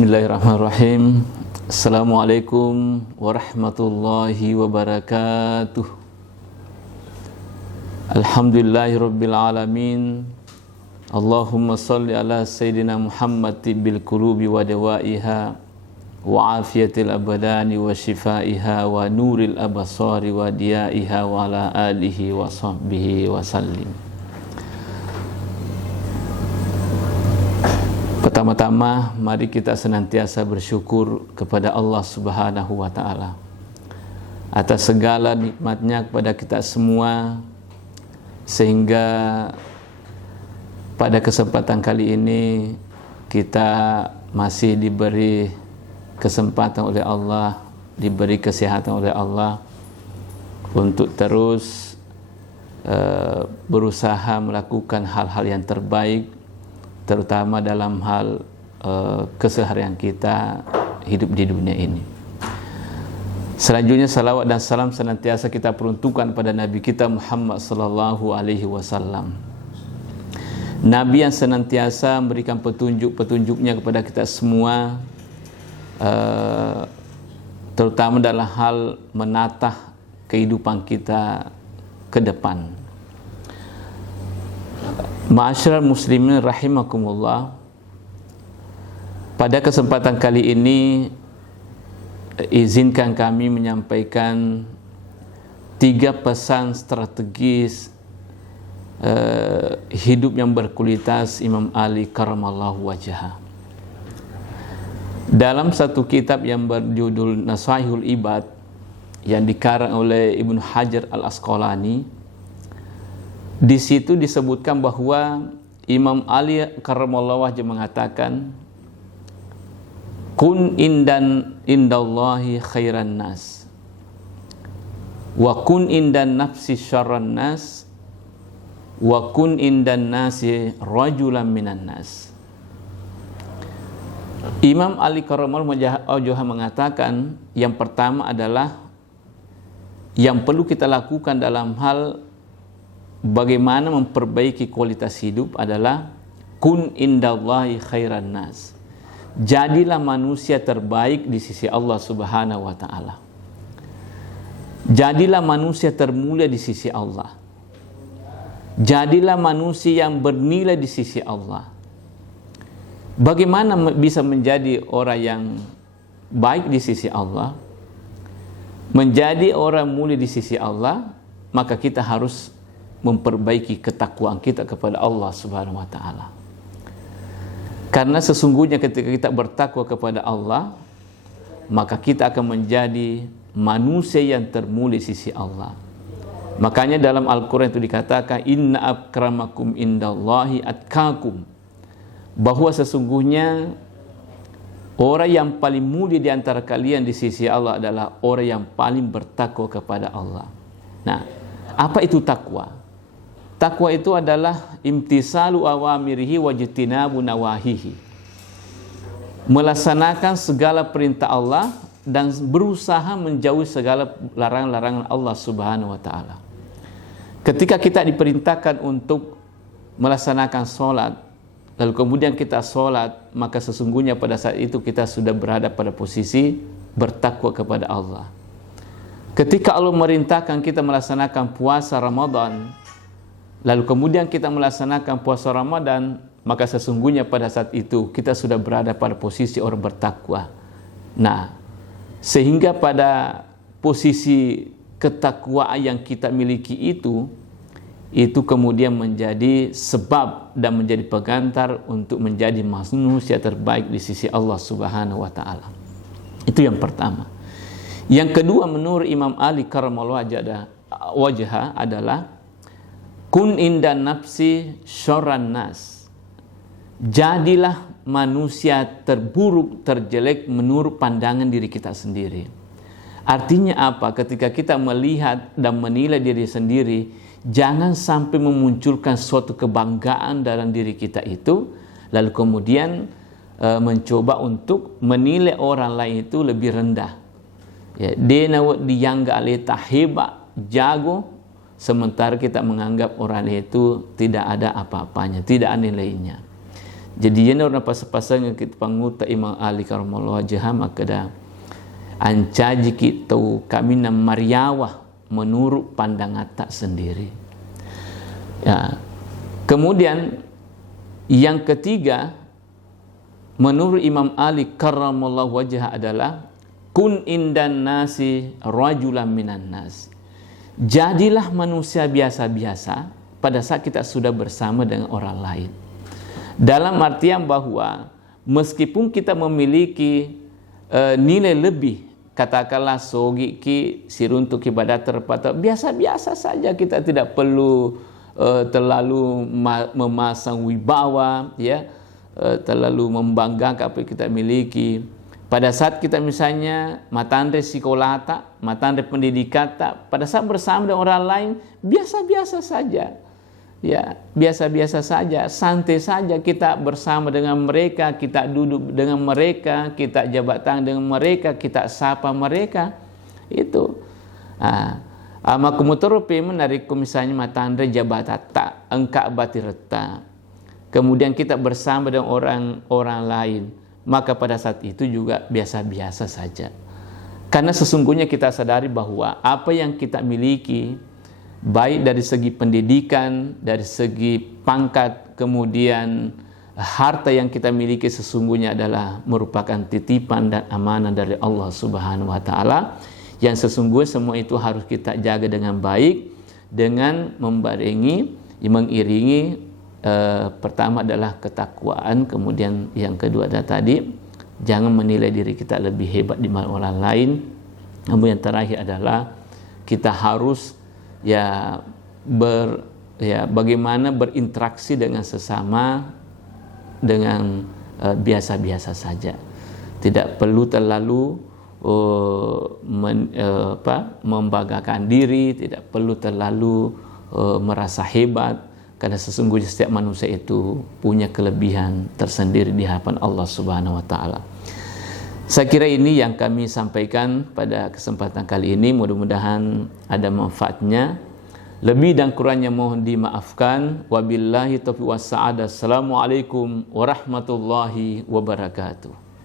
Bismillahirrahmanirrahim. Assalamualaikum warahmatullahi wabarakatuh. Alhamdulillahirabbil alamin. Allahumma shalli ala sayyidina Muhammad bil qulubi wa dawaiha wa afiyatil abdani wa shifaiha wa nuril absari wa diyaiha wa ala alihi wa sahbihi wa sallim. Pertama-tama, mari kita senantiasa bersyukur kepada Allah Subhanahu wa Ta'ala atas segala nikmatnya kepada kita semua, sehingga pada kesempatan kali ini kita masih diberi kesempatan oleh Allah, diberi kesehatan oleh Allah untuk terus berusaha melakukan hal-hal yang terbaik, terutama dalam hal keseharian kita hidup di dunia ini. Selanjutnya, salawat dan salam senantiasa kita peruntukkan pada Nabi kita Muhammad sallallahu alaihi wasallam. Nabi yang senantiasa memberikan petunjuk-petunjuknya kepada kita semua, terutama dalam hal menatah kehidupan kita ke depan. Ma'asyiral muslimin rahimakumullah, pada kesempatan kali ini izinkan kami menyampaikan 3 pesan strategis hidup yang berkualitas Imam Ali karamallahu wajhah. Dalam satu kitab yang berjudul Nasaihul Ibad yang dikarang oleh Ibnu Hajar al-Asqalani, di situ disebutkan bahwa Imam Ali karramallahu wajhah mengatakan, kun indallahi khairan nas wa kun indan nafsi syarran nas wa kun indan nasi rajulan minan nas. Imam Ali karramallahu wajhah mengatakan, yang pertama adalah yang perlu kita lakukan dalam hal bagaimana memperbaiki kualitas hidup adalah kun indallahi khairan nas. Jadilah manusia terbaik di sisi Allah Subhanahu wa Ta'ala. Jadilah manusia termulia di sisi Allah. Jadilah manusia yang bernilai di sisi Allah. Bagaimana bisa menjadi orang yang baik di sisi Allah? Menjadi orang mulia di sisi Allah, maka kita harus memperbaiki ketakwaan kita kepada Allah Subhanahu wa Ta'ala. Karena sesungguhnya ketika kita bertakwa kepada Allah, maka kita akan menjadi manusia yang termulia di sisi Allah. Makanya dalam Al-Quran itu dikatakan, inna akramakum indallahi atqakum, bahwa sesungguhnya orang yang paling mulia di antara kalian di sisi Allah adalah orang yang paling bertakwa kepada Allah. Nah, apa itu takwa? Takwa itu adalah imtisalu awamirihi wajtinabu nawahihi. Melaksanakan segala perintah Allah dan berusaha menjauhi segala larangan-larangan Allah Subhanahu wa Ta'ala. Ketika kita diperintahkan untuk melaksanakan sholat, lalu kemudian kita sholat, maka sesungguhnya pada saat itu kita sudah berada pada posisi bertakwa kepada Allah. Ketika Allah merintahkan kita melaksanakan puasa Ramadan, lalu kemudian kita melaksanakan puasa Ramadan, maka sesungguhnya pada saat itu kita sudah berada pada posisi orang bertakwa. Nah, sehingga pada posisi ketakwaan yang kita miliki itu kemudian menjadi sebab dan menjadi pengantar untuk menjadi manusia terbaik di sisi Allah Subhanahu wa Ta'ala. Itu yang pertama. Yang kedua, menurut Imam Ali karramallahu wajhah adalah kun indan nafsi syarran nas. Jadilah manusia terburuk, terjelek menurut pandangan diri kita sendiri. Artinya apa? Ketika kita melihat dan menilai diri sendiri, jangan sampai memunculkan suatu kebanggaan dalam diri kita itu, lalu kemudian mencoba untuk menilai orang lain itu lebih rendah. Ya, dia dianggap aleta hebat, jago, sementara kita menganggap orang itu tidak ada apa-apanya, tidak ada nilainya. Jadi yana orang pasal-pasal kita panguta Imam Ali karamallahu wajhah maka dah ancaji kita kami nam mariawah menurut pandangan tak sendiri. Ya. Kemudian yang ketiga menurut Imam Ali karamallahu wajhah adalah kun indan nasi rajulan minan nas. Jadilah manusia biasa-biasa pada saat kita sudah bersama dengan orang lain. Dalam artian bahwa meskipun kita memiliki nilai lebih, katakanlah sogi ki siruntuk ibadat terpatah, biasa-biasa saja, kita tidak perlu terlalu memasang wibawa, ya, terlalu membanggakan apa yang kita miliki. Pada saat kita misalnya matandre sekolata, matandre pendidikata, pada saat bersama dengan orang lain biasa-biasa saja. Ya, biasa-biasa saja, santai saja kita bersama dengan mereka, kita duduk dengan mereka, kita jabat tangan dengan mereka, kita sapa mereka. Itu. Maka mutorope menarik misalnya matandre jabatata, engkak batireta. Kemudian kita bersama dengan orang lain, maka pada saat itu juga biasa-biasa saja. Karena sesungguhnya kita sadari bahwa apa yang kita miliki, baik dari segi pendidikan, dari segi pangkat, kemudian harta yang kita miliki sesungguhnya adalah merupakan titipan dan amanah dari Allah Subhanahu wa taala, yang sesungguhnya semua itu harus kita jaga dengan baik dengan mengiringi pertama adalah ketakwaan, kemudian yang kedua adalah tadi jangan menilai diri kita lebih hebat dibanding orang lain, kemudian terakhir adalah kita harus bagaimana berinteraksi dengan sesama dengan biasa-biasa saja. Tidak perlu terlalu membanggakan diri, tidak perlu terlalu merasa hebat, karena sesungguhnya setiap manusia itu punya kelebihan tersendiri di hadapan Allah Subhanahu wa taala. Saya kira ini yang kami sampaikan pada kesempatan kali ini. Mudah-mudahan ada manfaatnya. Lebih dan kurangnya mohon dimaafkan. Wabillahi taufiq was sa'adah. Assalamualaikum warahmatullahi wabarakatuh.